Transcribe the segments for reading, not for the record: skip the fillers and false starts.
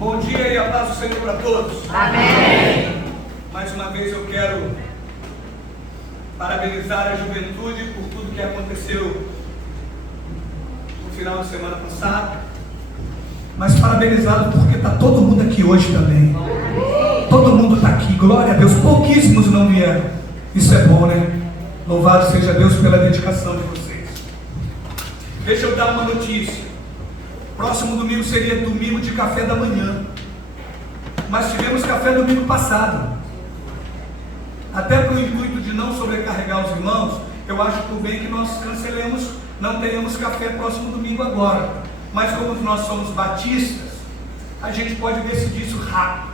Bom dia e a paz do Senhor para todos. Amém. Mais uma vez eu quero parabenizar a juventude por tudo que aconteceu no final de semana passado, mas parabenizá-lo porque está todo mundo aqui hoje também. Todo mundo está aqui, glória a Deus. Pouquíssimos não vieram. Isso é bom, né? Louvado seja Deus pela dedicação de vocês. Deixa eu dar uma notícia. Próximo domingo seria domingo de café da manhã, mas tivemos café domingo passado. Até para o intuito de não sobrecarregar os irmãos, eu acho por bem que nós cancelemos, não tenhamos café próximo domingo agora. Mas como nós somos batistas, a gente pode decidir isso rápido.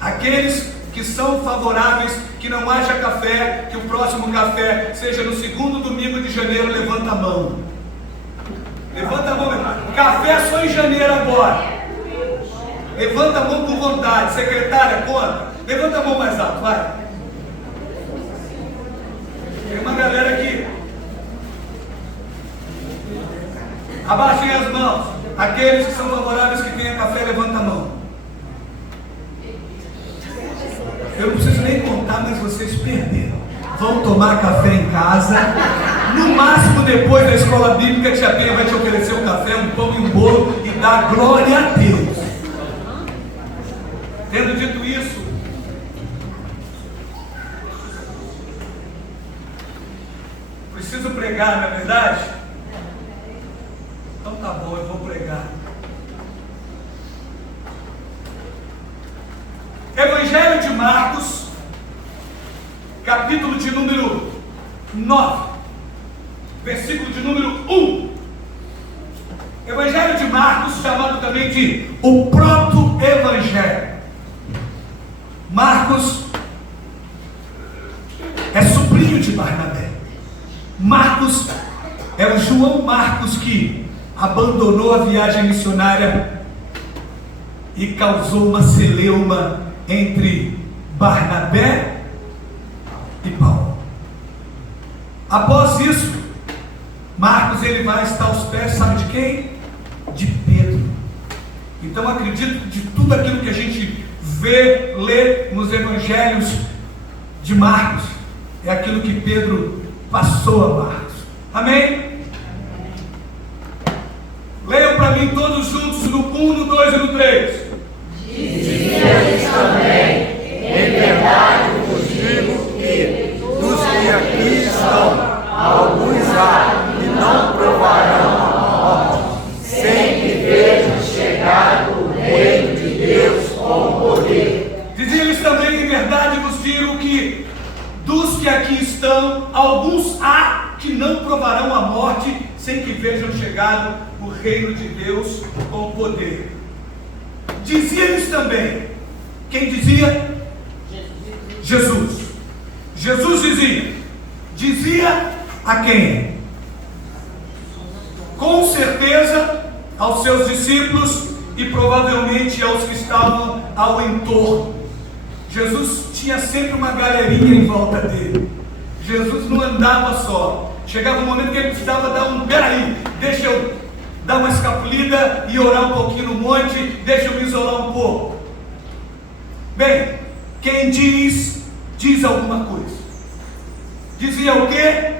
Aqueles que são favoráveis que não haja café, que o próximo café seja no segundo domingo de janeiro, levanta a mão. Levanta a mão, café só em janeiro agora. Levanta a mão por vontade. Secretária, conta. Levanta a mão mais alto, vai. Tem uma galera aqui. Abaixem as mãos. Aqueles que são favoráveis que tenham café, levanta a mão. Eu não preciso nem contar, mas vocês perderam. Vão tomar café em casa. No máximo, depois da escola bíblica, a tia Penha vai te oferecer um café, um pão e um bolo e dar glória a Deus. Tendo dito isso, preciso pregar, não é verdade? Então tá bom, eu vou pregar. Evangelho de Marcos, capítulo de número 9. Versículo de número 1. Evangelho de Marcos, chamado também de o proto-evangelho. Marcos é sobrinho de Barnabé. Marcos é o João Marcos que abandonou a viagem missionária e causou uma celeuma entre Barnabé e Paulo. Após isso, Marcos ele vai estar aos pés, sabe de quem? De Pedro. Então acredito que de tudo aquilo que a gente vê, lê nos evangelhos de Marcos, é aquilo que Pedro passou a Marcos. Amém? Leiam para mim todos juntos no 1, no 2 e no 3. Dizia-lhes também, em verdade vos digo que dos que aqui estão, alguns há que não provarão a morte, sem que vejam chegado o reino de Deus com poder. Dizia-lhes também, em verdade vos digo que dos que aqui estão, alguns há que não provarão a morte, sem que vejam chegado o reino de Deus com poder. Dizia-lhes também, quem dizia? Jesus. Jesus dizia a quem? Com certeza aos seus discípulos e provavelmente aos que estavam ao entorno. Jesus tinha sempre uma galerinha em volta dele. Jesus não andava só. Chegava um momento que ele precisava dar peraí, deixa eu dar uma escapulida e orar um pouquinho no monte, deixa eu me isolar um pouco. Bem, quem diz alguma coisa. Dizia o quê?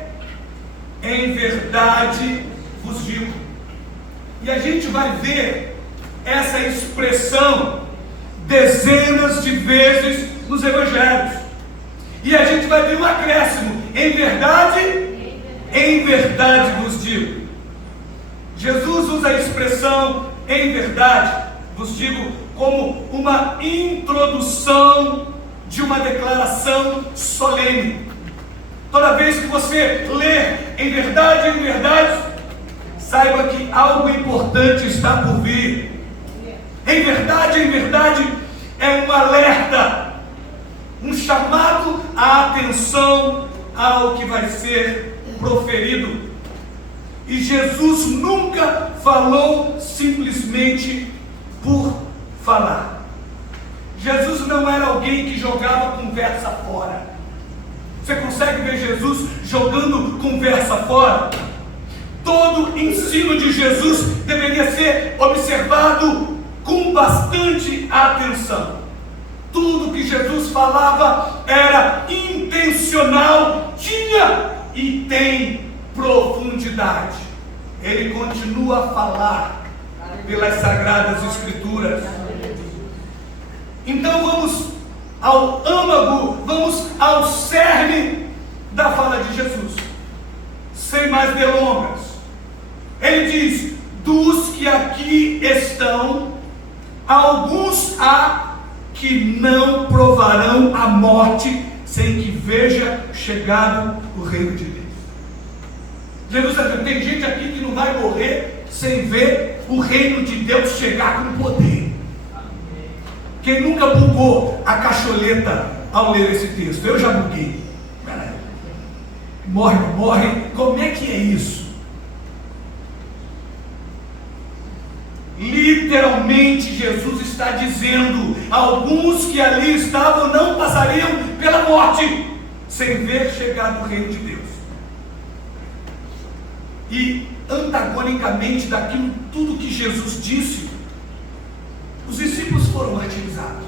Em verdade vos digo. E a gente vai ver essa expressão dezenas de vezes nos evangelhos. E a gente vai ver um acréscimo. Em verdade vos digo. Jesus usa a expressão em verdade vos digo como uma introdução de uma declaração solene. Toda vez que você lê em verdade, saiba que algo importante está por vir. Em verdade, é um alerta, um chamado à atenção ao que vai ser proferido. E Jesus nunca falou simplesmente por falar. Jesus não era alguém que jogava conversa fora. Você consegue ver Jesus jogando conversa fora? Todo ensino de Jesus deveria ser observado com com bastante atenção. Tudo que Jesus falava era intencional, tinha e tem profundidade. Ele continua a falar pelas Sagradas Escrituras. Então vamos ao âmago, vamos ao cerne da fala de Jesus. Sem mais delongas, ele diz: dos que aqui estão, alguns há que não provarão a morte sem que veja chegado o reino de Deus. Jesus está dizendo: tem gente aqui que não vai morrer sem ver o reino de Deus chegar com poder. Quem nunca bugou a cacholeta ao ler esse texto? Eu já buguei. Morre, morre. Como é que é isso? Literalmente Jesus está dizendo: alguns que ali estavam não passariam pela morte sem ver chegar o reino de Deus. E antagonicamente daquilo tudo que Jesus disse, os discípulos foram martirizados.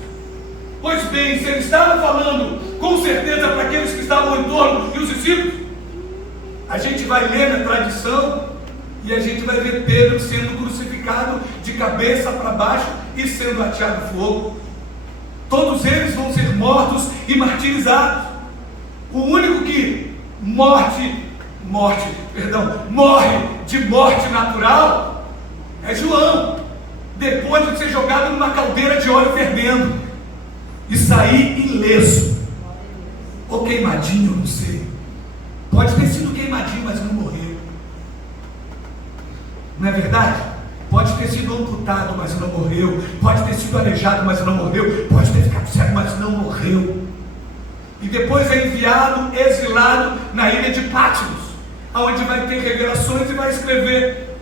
Pois bem, se ele estava falando com certeza para aqueles que estavam em torno e os discípulos, a gente vai ler na tradição e a gente vai ver Pedro sendo crucificado de cabeça para baixo e sendo ateado fogo. Todos eles vão ser mortos e martirizados. O único que morre de morte natural é João, depois de ser jogado numa caldeira de óleo fervendo e sair ileso, ou queimadinho, não sei. Pode ter sido queimadinho, mas não morreu. Não é verdade? Pode ter sido amputado, mas não morreu. Pode ter sido aleijado, mas não morreu. Pode ter ficado cego, mas não morreu. E depois é enviado, exilado na ilha de Patmos, onde vai ter revelações e vai escrever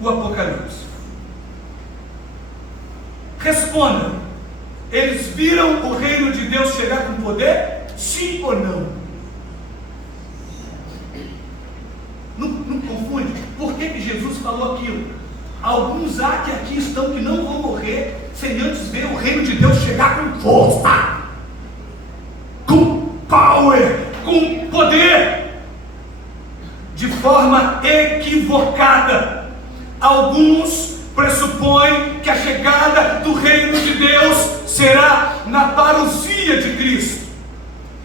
o Apocalipse. Responda: eles viram o reino de Deus chegar com poder? Sim ou não? Não confunde. Por que Jesus falou aquilo? Alguns há que aqui estão que não vão morrer sem antes ver o reino de Deus chegar com força, com power, com poder, de forma equivocada. Alguns pressupõem que a chegada do reino de Deus será na parousia de Cristo.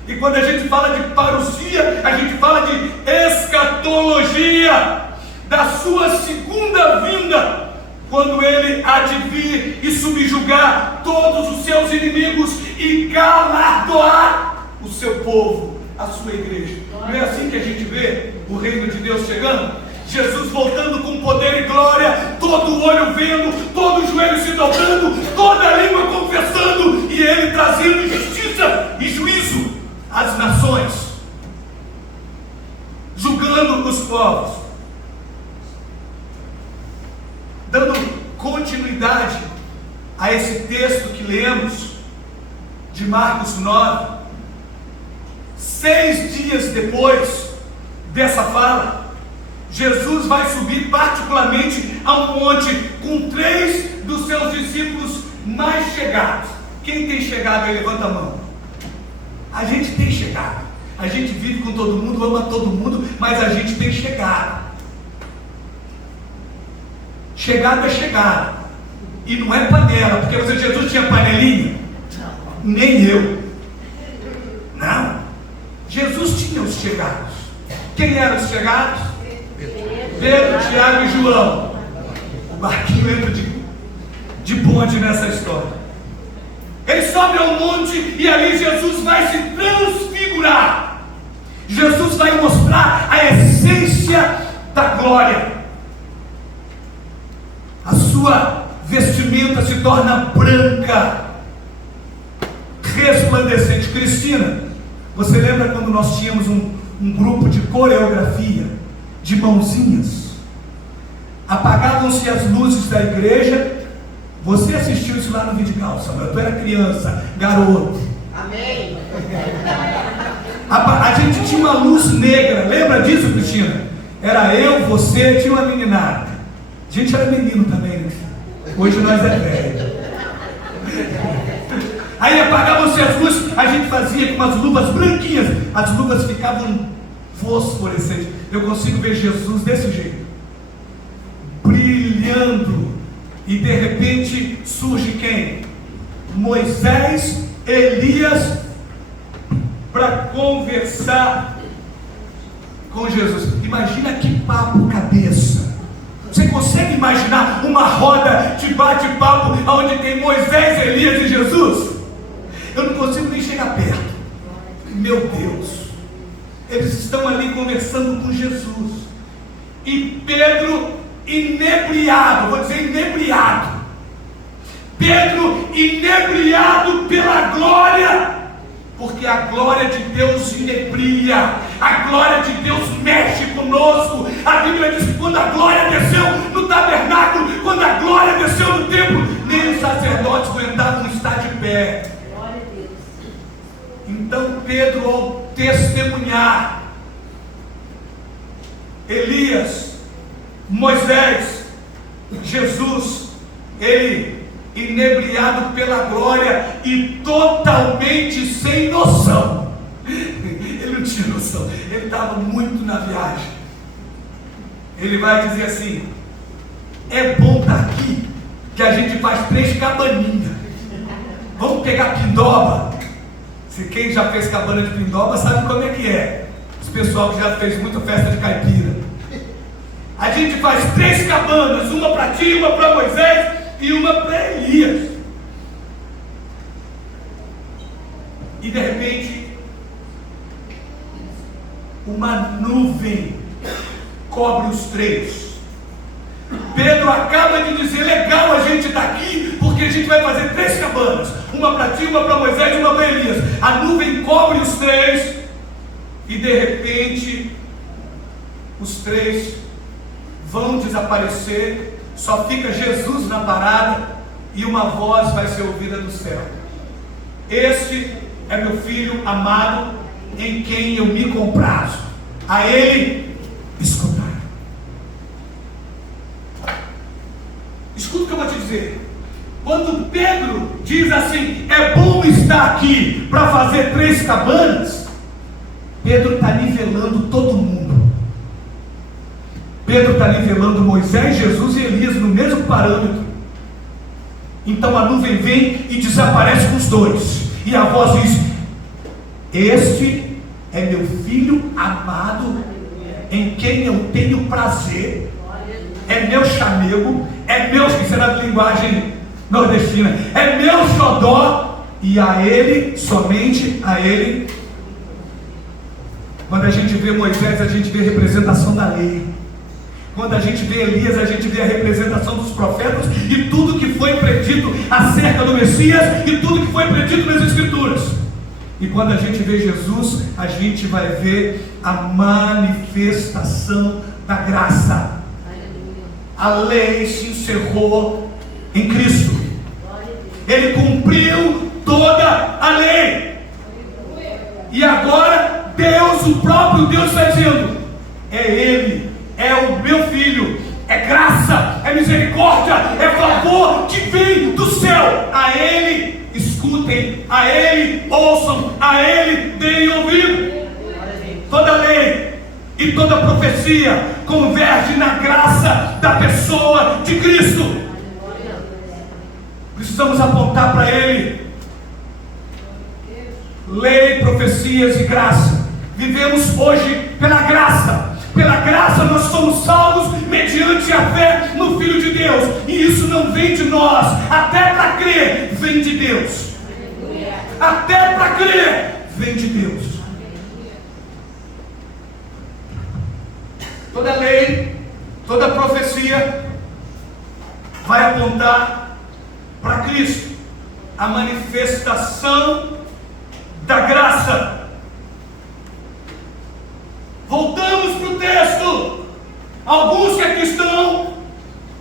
E quando a gente fala de parousia, a gente fala de escatologia, da sua segunda vinda, quando ele há de vir e subjugar todos os seus inimigos e galardoar o seu povo, a sua igreja. Não é assim que a gente vê o reino de Deus chegando? Jesus voltando com poder e glória, todo olho vendo, todo joelho se dobrando, toda língua confessando, e ele trazendo justiça e juízo às nações, julgando os povos. Dando continuidade a esse texto que lemos de Marcos 9, 6 dias depois dessa fala, Jesus vai subir particularmente a um monte com 3 dos seus discípulos mais chegados. Quem tem chegado aí, levanta a mão. A gente tem chegado. A gente vive com todo mundo, ama todo mundo, mas a gente tem chegado. Chegado é chegado. E não é panela, porque você, Jesus tinha panelinha? Nem eu. Não. Jesus tinha os chegados. Quem eram os chegados? Pedro, Tiago e João. O barquinho entra de bonde nessa história. Ele sobe ao monte e ali Jesus vai se transfigurar. Jesus vai mostrar a essência da glória. A sua vestimenta se torna branca, resplandecente. Cristina, você lembra quando nós tínhamos um grupo de coreografia, de mãozinhas? Apagavam-se as luzes da igreja. Você assistiu isso lá no Vidigal, Samuel? Tu era criança, garoto. Amém. A gente tinha uma luz negra, lembra disso, Cristina? Era eu, você, tinha uma meninada. A gente era menino também, né? Hoje nós é velho. fossem as luzes, a gente fazia com umas luvas branquinhas, as luvas ficavam fosforescentes. Eu consigo ver Jesus desse jeito, brilhando, e de repente surge quem? Moisés, Elias, para conversar com Jesus. Imagina que papo cabeça. Você consegue imaginar uma roda de bate-papo onde tem Moisés, Elias e Jesus? Eu não consigo nem chegar perto. Meu Deus, eles estão ali conversando com Jesus, e Pedro inebriado, vou dizer inebriado, Pedro inebriado pela glória, porque a glória de Deus inebria, a glória de Deus mexe conosco. A Bíblia diz que quando a glória desceu no tabernáculo, quando a glória desceu no templo, nem os sacerdotes aguentavam estar de pé. Então Pedro, ao testemunhar Elias, Moisés, Jesus, ele inebriado pela glória e totalmente sem noção. Ele não tinha noção, ele estava muito na viagem. Ele vai dizer assim: é bom estar aqui, que a gente faz 3 cabaninhas. Vamos pegar pindoba. Se quem já fez cabana de pindoba sabe como é que é. Esse pessoal que já fez muita festa de caipira. A gente faz 3 cabanas, uma para ti, uma para Moisés e uma para Elias. E de repente, uma nuvem cobre os 3. Pedro acaba de dizer: legal, a gente está aqui porque a gente vai fazer 3 cabanas, uma para ti, uma para Moisés e uma para Elias. A nuvem cobre os 3 e de repente os 3 vão desaparecer, só fica Jesus na parada e uma voz vai ser ouvida do céu: este é meu filho amado, em quem eu me comprazo, a ele escutai. Escuta o que eu vou te dizer. Quando Pedro diz assim: é bom estar aqui para fazer 3 cabanas, Pedro está nivelando todo mundo. Pedro está nivelando Moisés, Jesus e Elias no mesmo parâmetro. Então a nuvem vem e desaparece com os 2, e a voz diz: este é meu filho amado, em quem eu tenho prazer, é meu chamego, é meu, que será de linguagem nordestina, é meu xodó, e a ele, somente a ele. Quando a gente vê Moisés, a gente vê a representação da lei. Quando a gente vê Elias, a gente vê a representação dos profetas e tudo que foi predito acerca do Messias e tudo que foi predito nas Escrituras. E quando a gente vê Jesus, a gente vai ver a manifestação da graça. A lei se encerrou em Cristo. Ele cumpriu toda a lei. E agora Deus, o próprio Deus, está dizendo: é Ele, é o meu filho, é graça, é misericórdia, é favor que vem do céu. A Ele escutem, a Ele ouçam, a Ele deem ouvido. Toda lei e toda profecia converge na graça da pessoa de Cristo. Precisamos apontar para Ele. Lei, profecias e graça. Vivemos hoje pela graça. Pela graça nós somos salvos mediante a fé no Filho de Deus. E isso não vem de nós. Até para crer, vem de Deus. Até para crer, vem de Deus. Toda lei, toda profecia vai apontar para Cristo, a manifestação da graça. Voltamos para o texto. Alguns que aqui estão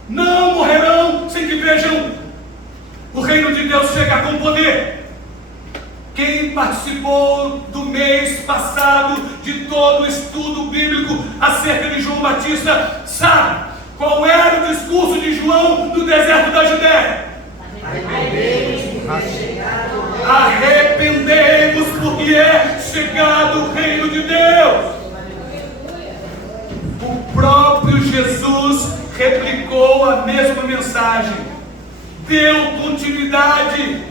não morrerão sem que vejam o reino de Deus chegar com poder. Quem participou do mês passado de todo o estudo bíblico acerca de João Batista sabe qual era o discurso de João no deserto da Judéia. Arrependei-vos, chegado o reino de Deus. O próprio Jesus replicou a mesma mensagem, deu continuidade: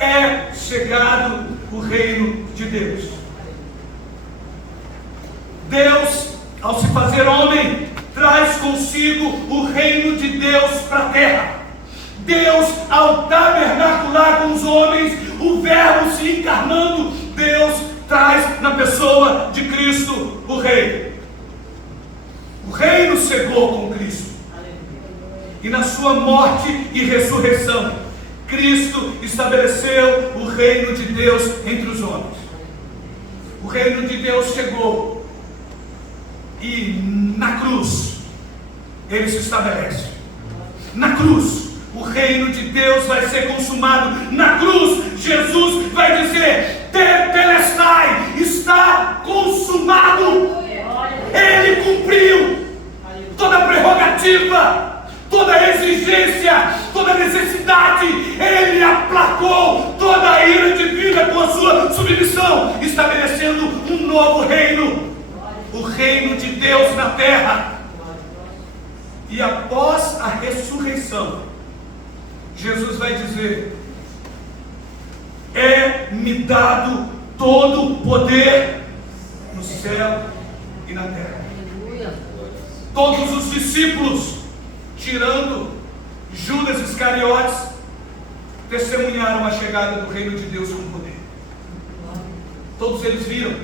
é chegado o reino de Deus. Deus, ao se fazer homem, traz consigo o reino de Deus para a terra. Deus, ao tabernacular com os homens, o Verbo se encarnando, Deus traz na pessoa de Cristo o Rei. O reino chegou com Cristo. E na sua morte e ressurreição, Cristo estabeleceu o reino de Deus entre os homens. O reino de Deus chegou. E na cruz, ele se estabelece. Na cruz, o reino de Deus vai ser consumado. Na cruz, Jesus vai dizer: Tetelestai, está consumado. Ele cumpriu toda a prerrogativa, toda a exigência, toda a necessidade. Ele aplacou toda a ira divina com a sua submissão, estabelecendo um novo reino, o reino de Deus na terra. E após a ressurreição, Jesus vai dizer: é-me dado todo o poder no céu e na terra. Todos os discípulos, tirando Judas Iscariotes, testemunharam a chegada do reino de Deus com poder. Todos eles viram,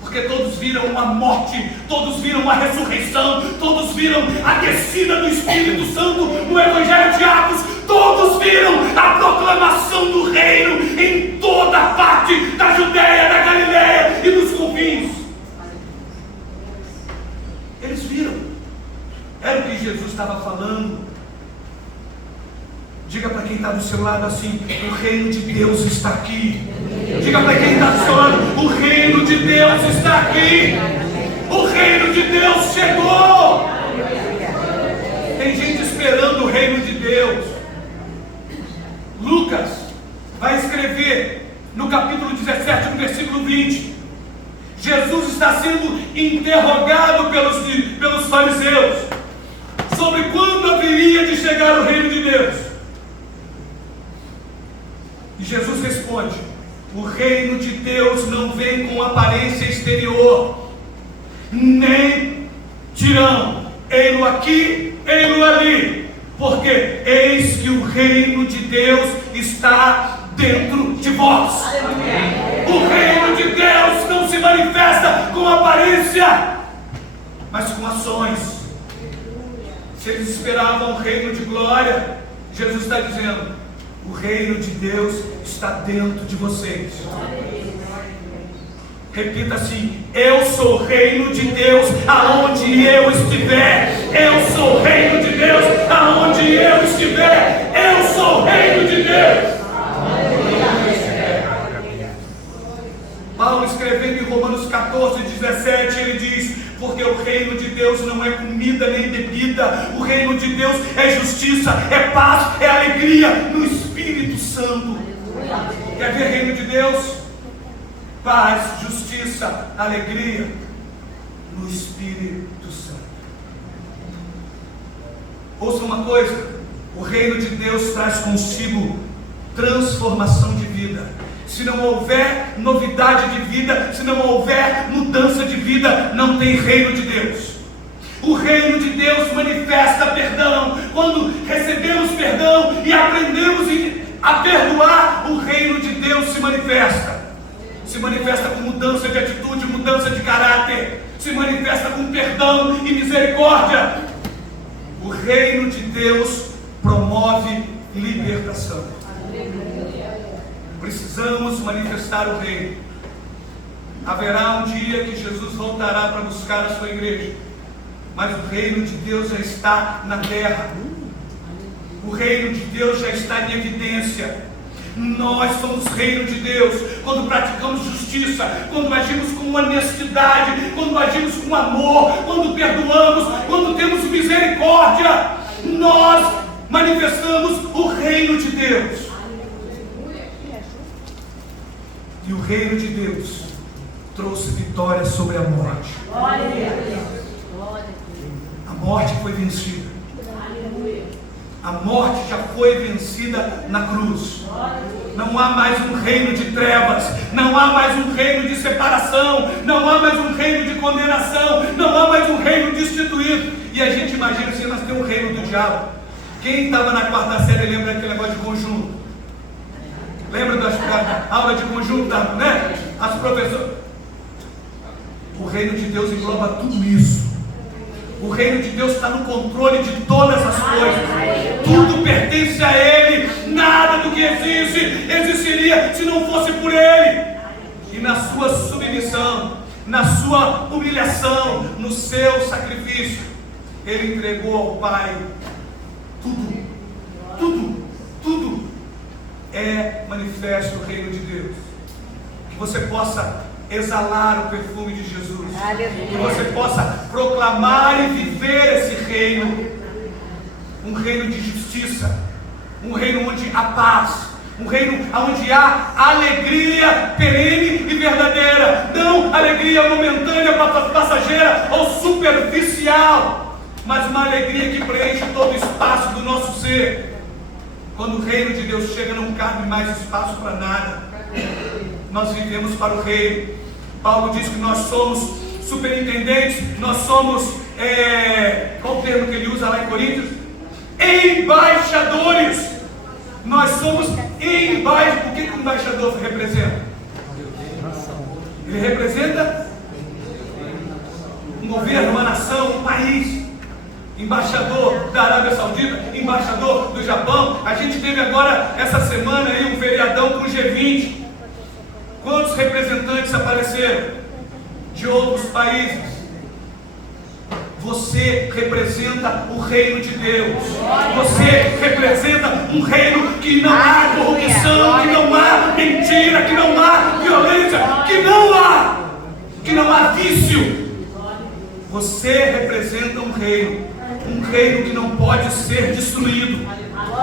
porque todos viram uma morte, todos viram uma ressurreição, todos viram a descida do Espírito Santo no Evangelho de Atos, todos viram a proclamação do reino em toda a parte da Judéia, da Galileia e dos confins. Eles viram. Era o que Jesus estava falando. Diga para quem está do seu lado assim: o reino de Deus está aqui. Diga para quem está do seu lado: o reino de Deus está aqui. O reino de Deus chegou. Tem gente esperando o reino de Deus. Lucas vai escrever no capítulo 17, no versículo 20. Jesus está sendo interrogado pelos fariseus sobre quando haveria de chegar o reino de Deus. E Jesus responde: o reino de Deus não vem com aparência exterior, nem dirão: ei-lo aqui, ei-lo ali, porque eis que o reino de Deus está dentro de vós. O reino de Deus não se manifesta com aparência, mas com ações. Se eles esperavam um reino de glória, Jesus está dizendo: o reino de Deus está dentro de vocês. Repita assim: eu sou o reino de Deus aonde eu estiver. Eu sou o reino de Deus aonde eu estiver. Eu sou o reino de Deus. Paulo, escrevendo em Romanos 14, 17, ele diz: porque o reino de Deus não é comida nem bebida. O reino de Deus é justiça, é paz, é alegria no Espírito Santo. Quer ver reino de Deus? Paz, justiça, alegria no Espírito Santo. Ouça uma coisa: o reino de Deus traz consigo transformação de vida. Se não houver novidade de vida, se não houver mudança de vida, não tem reino de Deus. O reino de Deus manifesta perdão. Quando recebemos perdão e aprendemos a perdoar, o reino de Deus se manifesta. Se manifesta com mudança de atitude, mudança de caráter. Se manifesta com perdão e misericórdia. O reino de Deus promove libertação. Precisamos manifestar o reino. Haverá um dia que Jesus voltará para buscar a sua igreja, mas o reino de Deus já está na terra. O reino de Deus já está em evidência. Nós somos reino de Deus quando praticamos justiça, quando agimos com honestidade, quando agimos com amor, quando perdoamos, quando temos misericórdia. Nós manifestamos o reino de Deus. E o reino de Deus trouxe vitória sobre a morte. A morte foi vencida. A morte já foi vencida na cruz. Não há mais um reino de trevas, não há mais um reino de separação, não há mais um reino de condenação, não há mais um reino destituído. E a gente imagina assim, nós temos um reino do diabo. Quem estava na quarta série lembra daquele negócio de conjunto? Lembra da aula de conjunto, né? As professoras. O reino de Deus engloba tudo isso. O reino de Deus está no controle de todas as coisas. Tudo pertence a Ele. Nada do que existe existiria se não fosse por Ele. E na sua submissão, na sua humilhação, no seu sacrifício, Ele entregou ao Pai tudo. Tudo é manifesto o reino de Deus. Que você possa exalar o perfume de Jesus. Que você possa proclamar e viver esse reino. Um reino de justiça. Um reino onde há paz. Um reino onde há alegria perene e verdadeira. Não alegria momentânea, passageira ou superficial, mas uma alegria que preenche todo o espaço do nosso ser. Quando o reino de Deus chega, não cabe mais espaço para nada. Nós vivemos para o reino. Paulo diz que nós somos superintendentes, nós somos, qual o termo que ele usa lá em Coríntios? Embaixadores. Nós somos embaixadores. O que o embaixador representa? Ele representa um governo, uma nação, um país. Embaixador da Arábia Saudita, embaixador do Japão. A gente teve agora, essa semana, aí, um feriadão com o G20. Quantos representantes apareceram de outros países? Você representa o reino de Deus. Você representa um reino que não há corrupção, que não há mentira, que não há violência, que não há vício. Você representa um reino que não pode ser destruído.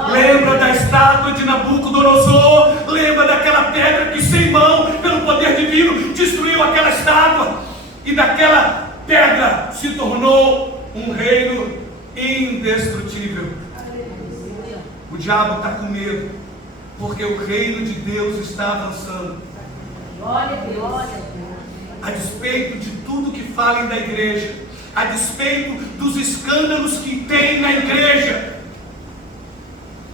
Lembra da estátua de Nabucodonosor? Lembra daquela pedra que sem mão, pelo poder divino, destruiu aquela estátua? E daquela pedra se tornou um reino indestrutível. O diabo está com medo, porque o reino de Deus está avançando. Glória a Deus. A despeito de tudo que falem da igreja, a despeito dos escândalos que tem na igreja,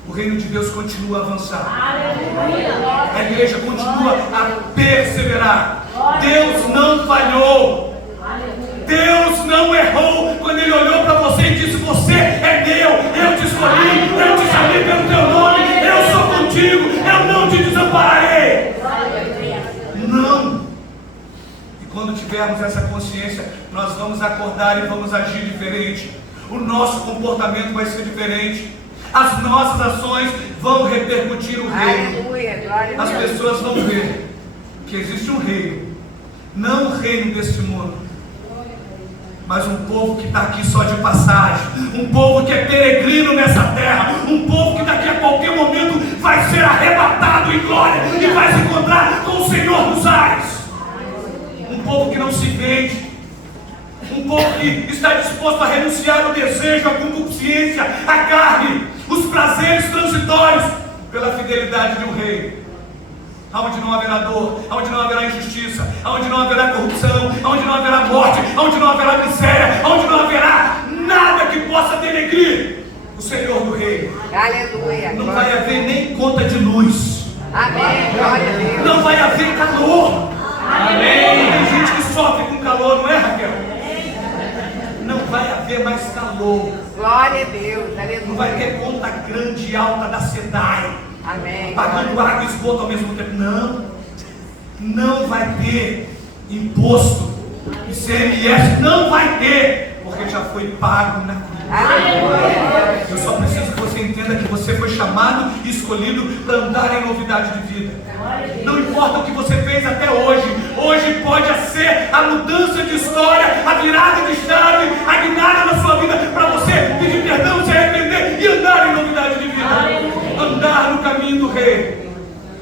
o reino de Deus continua a avançar. Aleluia. A igreja continua a perseverar. Deus não falhou. Deus não errou quando Ele olhou para você e disse: você é meu, eu te escolhi, eu te chamei pelo teu nome, eu sou contigo, eu não te desampararei. Não. E quando tivermos essa consciência, nós vamos acordar e vamos agir diferente. O nosso comportamento vai ser diferente. As nossas ações vão repercutir o reino. As pessoas vão ver que existe um reino, não o reino deste mundo, mas um povo que está aqui só de passagem, um povo que é peregrino nessa terra, um povo que daqui a qualquer momento vai ser arrebatado em glória e vai se encontrar com o Senhor dos ares. Um povo que não se vende, um povo que está disposto a renunciar ao desejo, à concupiscência, à carne, os prazeres transitórios, pela fidelidade de um rei. Onde não haverá dor, onde não haverá injustiça, onde não haverá corrupção, onde não haverá morte, onde não haverá miséria, onde não haverá nada que possa denegrir o Senhor do Reino. Aleluia. Não vai haver nem conta de luz. Amém. Glória a Deus. Não vai haver calor. Amém. Tem gente que sofre com calor, não é, Raquel? Não vai haver mais calor. Glória a Deus. Aleluia. Não vai ter conta grande e alta da SEDAI. Amém. Pagando água e esgoto ao mesmo tempo. Não vai ter imposto, ICMS, não vai ter, porque já foi pago na cruz. Aleluia. Eu só preciso que você entenda que você foi chamado e escolhido para andar em novidade de vida. Não importa o que você fez até hoje, hoje pode ser a mudança de história, a virada de chave, a guinada na sua vida, para você pedir perdão, se arrepender e andar em novidade de vida. Andar no caminho do Rei.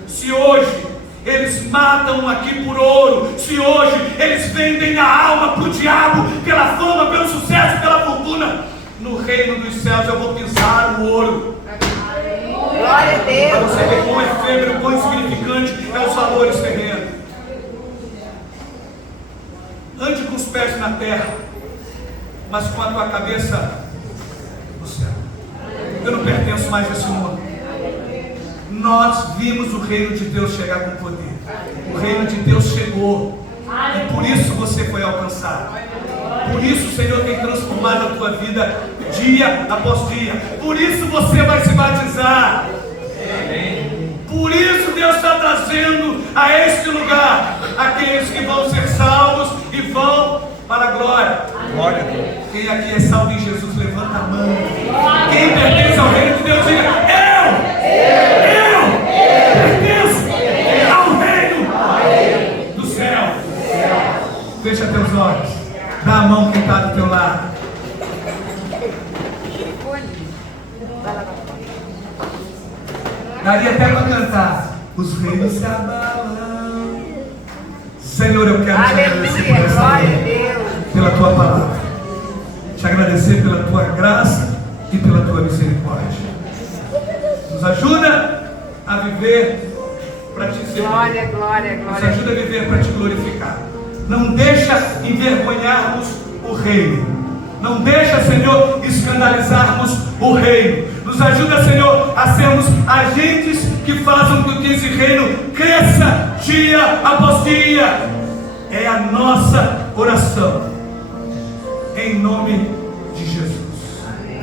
Se hoje eles matam aqui por ouro, se hoje eles vendem a alma para o diabo, pela fama, pelo sucesso, pela fortuna, no reino dos céus eu vou pisar o ouro. Glória a Deus. Para você ver quão efêmero, quão insignificante é os valores terrenos. Ande com os pés na terra, mas com a tua cabeça no céu. Eu não pertenço mais a esse mundo. Nós vimos o reino de Deus chegar com poder. O reino de Deus chegou. E por isso você foi alcançado. Por isso o Senhor tem transformado a tua vida dia após dia. Por isso você vai se batizar. Por isso Deus está trazendo a este lugar aqueles que vão ser salvos e vão para a glória. Glória a Deus. Quem aqui é salvo em Jesus, levanta a mão. Quem pertence ao reino de Deus, diga: eu pertenço ao reino do céu. Fecha teus olhos. Dá a mão quem está do teu lado. Daria até para cantar: os reinos se abalam. Senhor, eu quero te agradecer por essa manhã, pela tua palavra, te agradecer pela tua graça e pela tua misericórdia. Nos ajuda a viver para te servir. Glória, glória, Nos glória. ajuda a viver para te glorificar. Não deixa envergonharmos o reino. Não deixa, Senhor, escandalizarmos o reino. Nos ajuda, Senhor, a sermos agentes que façam com que esse reino cresça dia após dia. É a nossa oração. Em nome